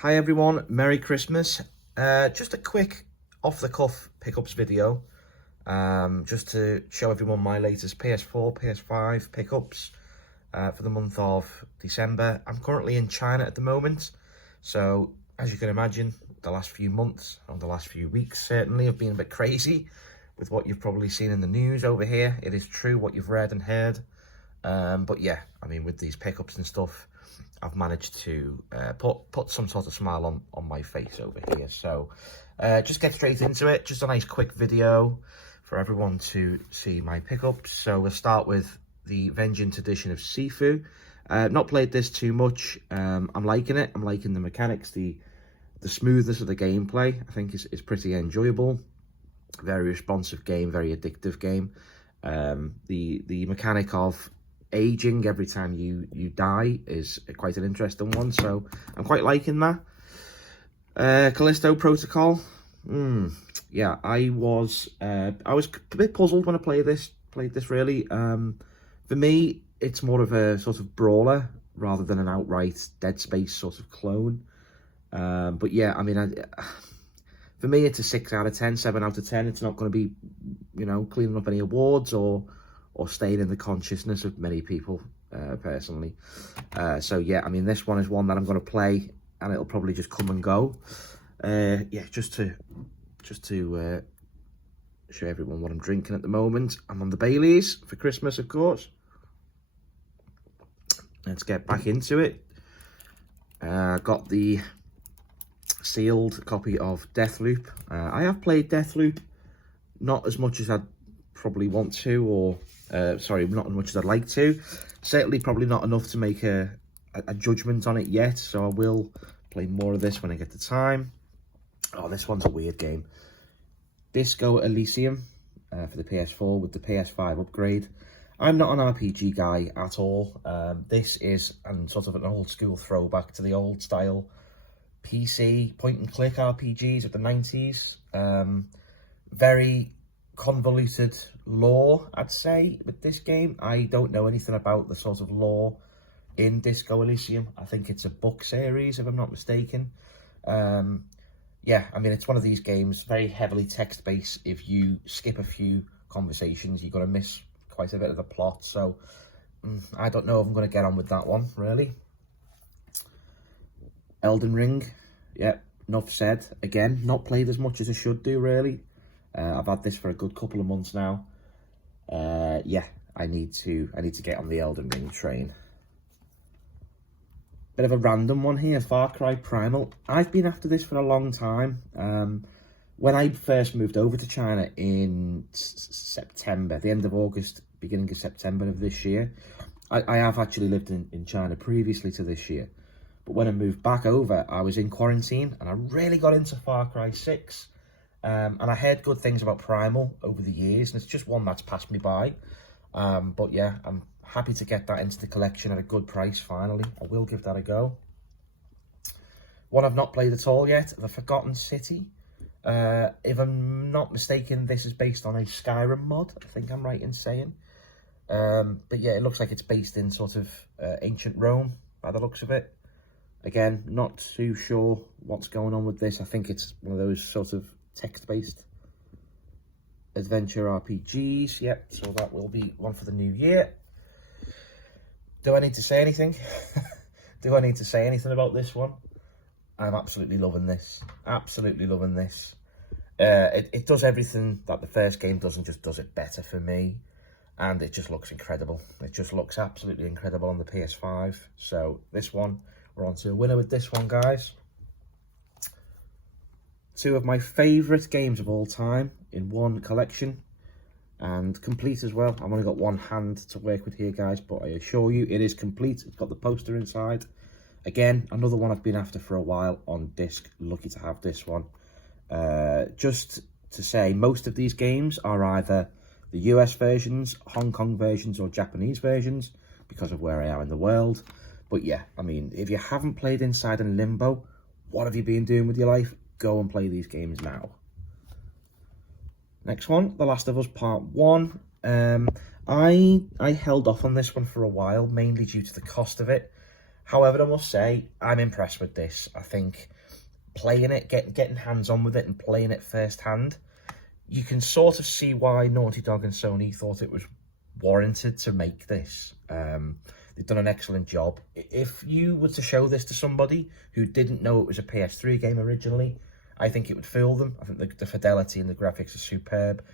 Hi everyone, Merry Christmas. Just a quick off-the-cuff pickups video, just to show everyone my latest PS4, PS5 pickups for the month of December. I'm currently in China at the moment, so as you can imagine, the last few months, or the last few weeks certainly, have been a bit crazy with what you've probably seen in the news over here. It is true what you've read and heard, but yeah, I mean, with these pickups and stuff, I've managed to put some sort of smile on my face over here. So just get straight into it. Just a nice quick video for everyone to see my pickups. So we'll start with the Vengeance edition of Sifu. Not played this too much. I'm liking it. I'm liking the mechanics, the smoothness of the gameplay. I think is pretty enjoyable. Very responsive game, very addictive game. The mechanic of aging every time you die is quite an interesting one, so I'm quite liking that. Callisto Protocol. Yeah, I was a bit puzzled when I played this really. For me, it's more of a sort of brawler rather than an outright Dead Space sort of clone. But yeah, I mean, for me, it's a 6 out of 10, 7 out of 10. It's not going to be, cleaning up any awards or staying in the consciousness of many people, personally. So yeah, I mean, this one is one that I'm going to play, and it'll probably just come and go. Yeah, just to show everyone what I'm drinking at the moment. I'm on the Baileys for Christmas, of course. Let's get back into it. Got the sealed copy of Deathloop. I have played Deathloop, not as much as I'd probably want to, or sorry, not as much as I'd like to. Certainly probably not enough to make a judgment on it yet, so I will play more of this when I get the time. Oh, this one's a weird game. Disco Elysium for the PS4 with the PS5 upgrade. I'm not an RPG guy at all. This is sort of an old school throwback to the old style PC point and click RPGs of the 90s. Very convoluted lore, I'd say, with this game. I don't know anything about the sort of lore in Disco Elysium. I think it's a book series, if I'm not mistaken. Yeah, I mean, it's one of these games, very heavily text-based. If you skip a few conversations, you're going to miss quite a bit of the plot. So I don't know if I'm going to get on with that one, really. Elden Ring, yeah, enough said. Again, not played as much as I should do, really. I've had this for a good couple of months now. Yeah, I need to get on the Elden Ring train. Bit of a random one here, Far Cry Primal. I've been after this for a long time. When I first moved over to China in September, the end of August, beginning of September of this year, I have actually lived in China previously to this year. But when I moved back over, I was in quarantine, and I really got into Far Cry 6. And I heard good things about Primal over the years, and it's just one that's passed me by. But yeah, I'm happy to get that into the collection at a good price, finally. I will give that a go. One I've not played at all yet, The Forgotten City. If I'm not mistaken, this is based on a Skyrim mod, I think I'm right in saying. But yeah, it looks like it's based in sort of ancient Rome, by the looks of it. Again, not too sure what's going on with this. I think it's one of those sort of text-based adventure RPGs. Yep, so that will be one for the new year. Do I need to say anything? Do I need to say anything about this one? I'm absolutely loving this. Absolutely loving this. It does everything that the first game does, and just does it better for me. And it just looks incredible. It just looks absolutely incredible on the PS5. So this one, we're on to a winner with this one, guys. Two of my favourite games of all time in one collection, and complete as well. I've only got one hand to work with here, guys, but I assure you it is complete. It's got the poster inside. Again, another one I've been after for a while on disc. Lucky to have this one. Just to say, most of these games are either the US versions, Hong Kong versions, or Japanese versions, because of where I am in the world. But yeah, I mean, if you haven't played Inside and Limbo, what have you been doing with your life? Go and play these games now. Next one, The Last of Us Part 1. I held off on this one for a while, mainly due to the cost of it. However, I must say, I'm impressed with this. I think playing it, getting hands-on with it and playing it firsthand, you can sort of see why Naughty Dog and Sony thought it was warranted to make this. They've done an excellent job. If you were to show this to somebody who didn't know it was a PS3 game originally, I think it would fool them. I think the fidelity and the graphics are superb.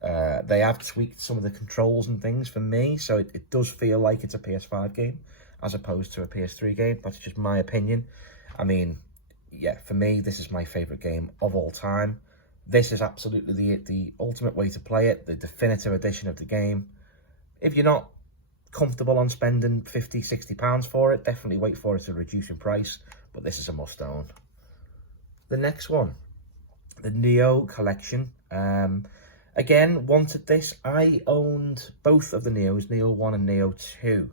They have tweaked some of the controls and things for me, so it does feel like it's a PS5 game as opposed to a PS3 game. That's just my opinion. I mean, yeah, for me, this is my favourite game of all time. This is absolutely the ultimate way to play it, the definitive edition of the game. If you're not comfortable on spending £50–60 for it, definitely wait for it to reduce in price, but this is a must-own. The next one, the Neo Collection. Again, wanted this. I owned both of the Neos, Neo 1 and Neo 2,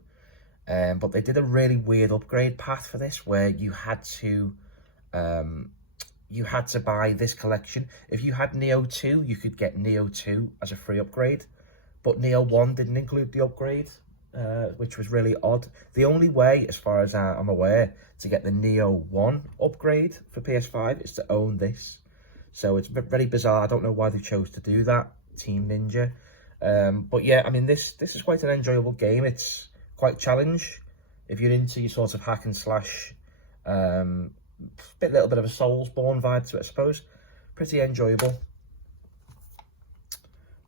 but they did a really weird upgrade path for this where you had to buy this collection. If you had Neo 2, you could get Neo 2 as a free upgrade, but Neo 1 didn't include the upgrade, which was really odd. The only way, as far as I'm aware, to get the Neo 1 upgrade for PS5 is to own this. So it's very bizarre. I don't know why they chose to do that, Team Ninja. But yeah, I mean, this is quite an enjoyable game. It's quite challenge. If you're into your sort of hack and slash, little bit of a Soulsborne vibe to it, I suppose. Pretty enjoyable.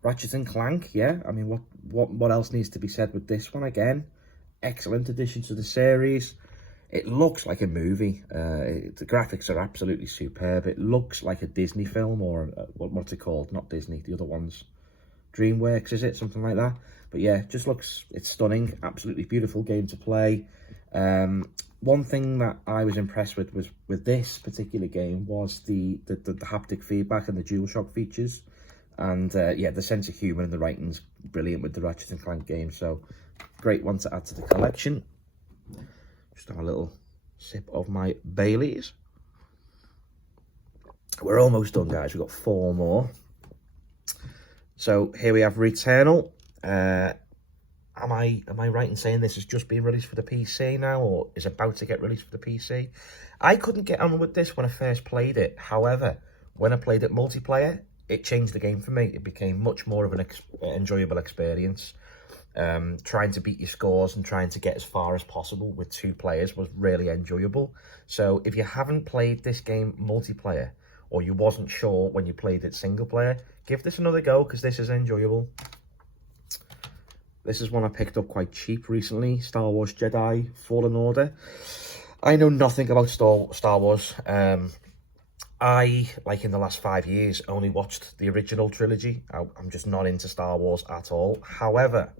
Ratchet and Clank, yeah. I mean, what else needs to be said with this one? Again, excellent addition to the series. It looks like a movie. The graphics are absolutely superb. It looks like a Disney film, or what's it called? Not Disney, the other ones. DreamWorks, is it? Something like that. But yeah, just looks, it's stunning. Absolutely beautiful game to play. One thing that I was impressed with this particular game was the haptic feedback and the DualShock features. And yeah, the sense of humour and the writing's brilliant with the Ratchet and Clank game. So great one to add to the collection. Just have a little sip of my Baileys. We're almost done, guys. We've got 4 more. So here we have Returnal. Am I right in saying this has just been released for the PC now, or is about to get released for the PC? I couldn't get on with this when I first played it. However, when I played it multiplayer, it changed the game for me. It became much more of an enjoyable experience. Trying to beat your scores and trying to get as far as possible with 2 players was really enjoyable. So if you haven't played this game multiplayer, or you wasn't sure when you played it single player, give this another go, because this is enjoyable. This is one I picked up quite cheap recently, Star Wars Jedi Fallen Order. I know nothing about Star Wars. I, like in the last 5 years, only watched the original trilogy. I'm just not into Star Wars at all. However,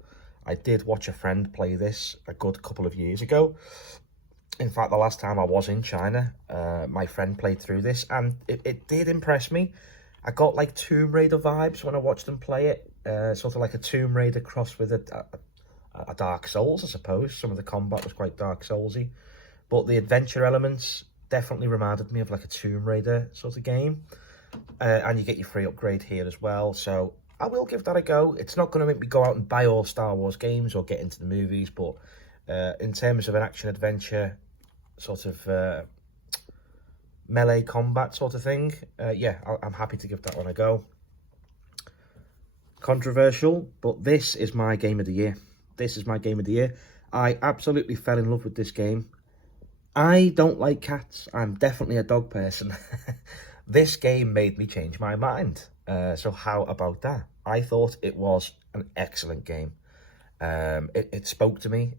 I did watch a friend play this a good couple of years ago. In fact, the last time I was in China, my friend played through this, and it did impress me. I got like Tomb Raider vibes when I watched them play it. Sort of like a Tomb Raider cross with a Dark Souls, I suppose. Some of the combat was quite Dark Soulsy. But the adventure elements definitely reminded me of like a Tomb Raider sort of game. And you get your free upgrade here as well. So I will give that a go. It's not going to make me go out and buy all Star Wars games or get into the movies. But in terms of an action-adventure sort of melee combat sort of thing, yeah, I'm happy to give that one a go. Controversial, but this is my game of the year. This is my game of the year. I absolutely fell in love with this game. I don't like cats. I'm definitely a dog person. This game made me change my mind. So how about that? I thought it was an excellent game. It spoke to me.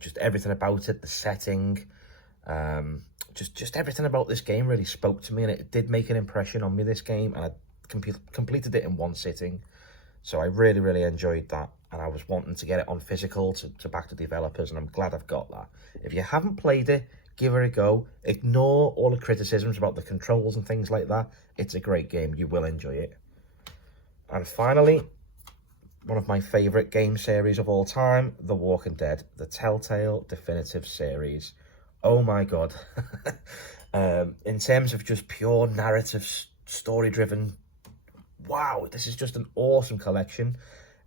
Just everything about it, the setting, just everything about this game really spoke to me, and it did make an impression on me, this game, and I completed it in one sitting. So I really, really enjoyed that, and I was wanting to get it on physical to back to developers, and I'm glad I've got that. If you haven't played it, give it a go. Ignore all the criticisms about the controls and things like that. It's a great game. You will enjoy it. And finally, one of my favourite game series of all time, The Walking Dead, the Telltale Definitive Series. Oh my God. In terms of just pure narrative, story-driven, wow, this is just an awesome collection.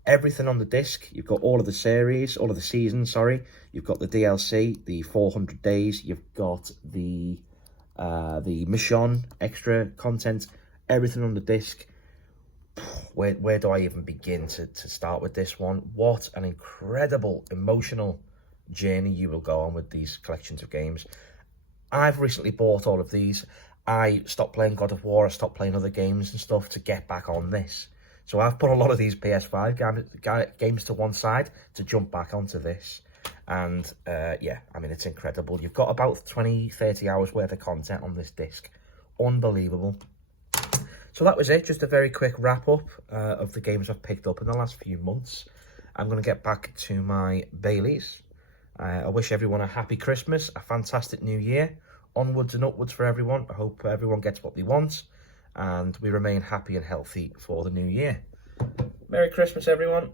everything on the disc. You've got all of the series, all of the seasons, sorry. You've got the DLC, the 400 days. You've got the mission, extra content, everything on the disc. Where do I even begin to start with this one? What an incredible emotional journey you will go on with these collections of games. I've recently bought all of these. I stopped playing God of War, I stopped playing other games and stuff to get back on this. So I've put a lot of these PS5 games to one side to jump back onto this. And yeah, I mean, it's incredible. You've got about 20-30 hours worth of content on this disc. Unbelievable. So that was it, just a very quick wrap up of the games I've picked up in the last few months. I'm going to get back to my Baileys. I wish everyone a happy Christmas, a fantastic new year. Onwards and upwards for everyone. I hope everyone gets what they want and we remain happy and healthy for the new year. Merry Christmas, everyone.